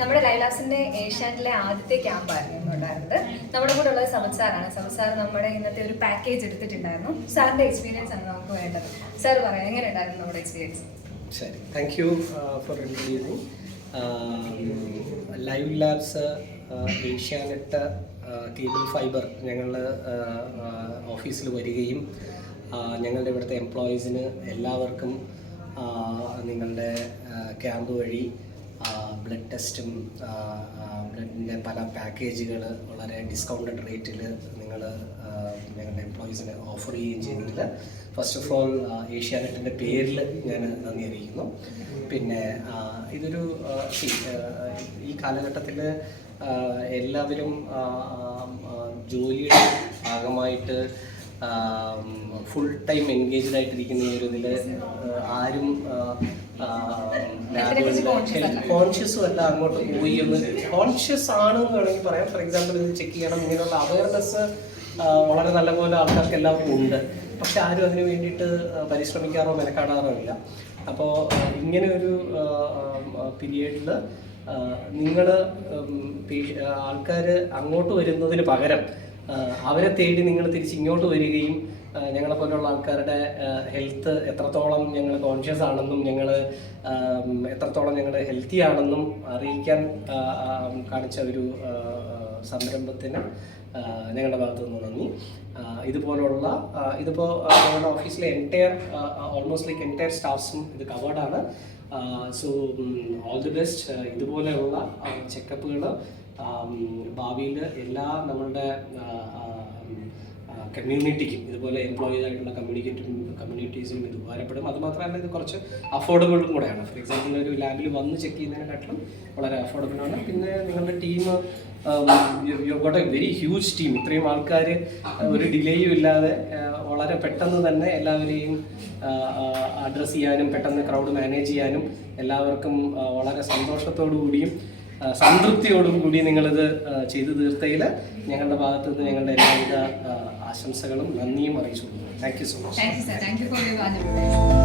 നമ്മുടെ ലൈലാസിന്റെ ഏഷ്യാനിലെ ആദ്യത്തെ ക്യാമ്പായിരുന്നു ഉണ്ടായിരുന്നത്. നമ്മുടെ കൂടെ ഉള്ളത് സമത് സാറാണ്. സമത് സാർ നമ്മുടെ ഇന്നത്തെ ഒരു പാക്കേജ് എടുത്തിട്ടുണ്ടായിരുന്നു. സാറിന്റെ എക്സ്പീരിയൻസ് ആണ് നമുക്ക് വേണ്ടത്. സാർ പറയാം, എങ്ങനെ ഉണ്ടായിരുന്നു നമ്മുടെ എക്സ്പീരിയൻസ്? ശരി, thank you for introducing live labs Asianet cable fibre ഞങ്ങളുടെ ഓഫീസിൽ വരികയും ഞങ്ങളുടെ ഇവിടുത്തെ എംപ്ലോയീസിന് എല്ലാവർക്കും നിങ്ങളുടെ ക്യാമ്പ് വഴി ബ്ലഡ് ടെസ്റ്റും ബ്ലഡിൻ്റെ പല പാക്കേജുകൾ വളരെ ഡിസ്കൗണ്ടഡ് റേറ്റിൽ നിങ്ങൾ ഞങ്ങളുടെ എംപ്ലോയീസിന് ഓഫർ ചെയ്യുകയും ചെയ്തതിൽ ഫസ്റ്റ് ഓഫ് ഓൾ ഏഷ്യാനെറ്റിൻ്റെ പേരിൽ ഞാൻ നന്ദി അറിയിക്കുന്നു. പിന്നെ ഇതൊരു ഈ കാലഘട്ടത്തിൽ എല്ലാവരും ജോലിയുടെ ഭാഗമായിട്ട് ഫുൾ ടൈം എൻഗേജ്ഡ് ആയിട്ടിരിക്കുന്ന ഈ ഒരു ഇതിൽ ആരും കോൺഷ്യസും അല്ല അങ്ങോട്ട് പോയി ഒന്ന് കോൺഷ്യസ് ആണെന്ന് വേണമെങ്കിൽ പറയാം. ഫോർ എക്സാമ്പിൾ ഇത് ചെക്ക് ചെയ്യണം, ഇങ്ങനെയുള്ള അവയർനെസ് വളരെ നല്ലപോലെ ആൾക്കാർക്ക് എല്ലാവർക്കും ഉണ്ട്. പക്ഷെ ആരും അതിന് വേണ്ടിയിട്ട് പരിശ്രമിക്കാറോ മെനക്കാടാറോ ഇല്ല. അപ്പോൾ ഇങ്ങനെ ഒരു പീരിയഡിൽ നിങ്ങൾ ആൾക്കാർ അങ്ങോട്ട് വരുന്നതിന് പകരം അവരെ തേടി നിങ്ങൾ തിരിച്ച് ഇങ്ങോട്ട് വരികയും ഞങ്ങളെ പോലുള്ള ആൾക്കാരുടെ ഹെൽത്ത് എത്രത്തോളം ഞങ്ങൾ കോൺഷ്യസ് ആണെന്നും ഞങ്ങൾ എത്രത്തോളം ഞങ്ങൾ ഹെൽത്തി ആണെന്നും അറിയിക്കാൻ കാണിച്ച ഒരു സംരംഭത്തിന് ഞങ്ങളുടെ ഭാഗത്തു നിന്ന് നന്ദി. ഇതിപ്പോൾ ഞങ്ങളുടെ ഓഫീസിലെ ഓൾമോസ്റ്റ് ലൈക്ക് എൻറ്റയർ സ്റ്റാഫ്സും ഇത് കവേർഡാണ്. So all the best. ഇതുപോലെയുള്ള ചെക്കപ്പുകൾ ഭാവിയിൽ എല്ലാ നമ്മളുടെ കമ്മ്യൂണിറ്റിക്കും ഇതുപോലെ എംപ്ലോയീസ് ആയിട്ടുള്ള കമ്മ്യൂണിറ്റീസിനും ഇത് ഉപകാരപ്പെടും. അതുമാത്രമല്ല ഇത് കുറച്ച് അഫോർഡബിളും കൂടെയാണ്. ഫോർ എക്സാമ്പിൾ ഒരു ലാബിൽ വന്ന് ചെക്ക് ചെയ്യുന്നതിനെക്കാട്ടിലും വളരെ അഫോർഡബിളാണ്. പിന്നെ നിങ്ങളുടെ team you got A very huge team. ഇത്രയും ആൾക്കാർ ഒരു ഡിലേയും ഇല്ലാതെ വളരെ പെട്ടെന്ന് തന്നെ എല്ലാവരെയും അഡ്രസ്സ് ചെയ്യാനും പെട്ടെന്ന് ക്രൗഡ് മാനേജ് ചെയ്യാനും എല്ലാവർക്കും വളരെ സന്തോഷത്തോടു കൂടിയും സംതൃപ്തിയോടും കൂടി നിങ്ങളിത് ചെയ്തു തീർത്തതിൽ ഞങ്ങളുടെ ഭാഗത്തു നിന്ന് ഞങ്ങളുടെ എല്ലാവിധ ആശംസകളും നന്ദിയും അറിയിച്ചു കൊടുക്കുന്നു. Thank you so much.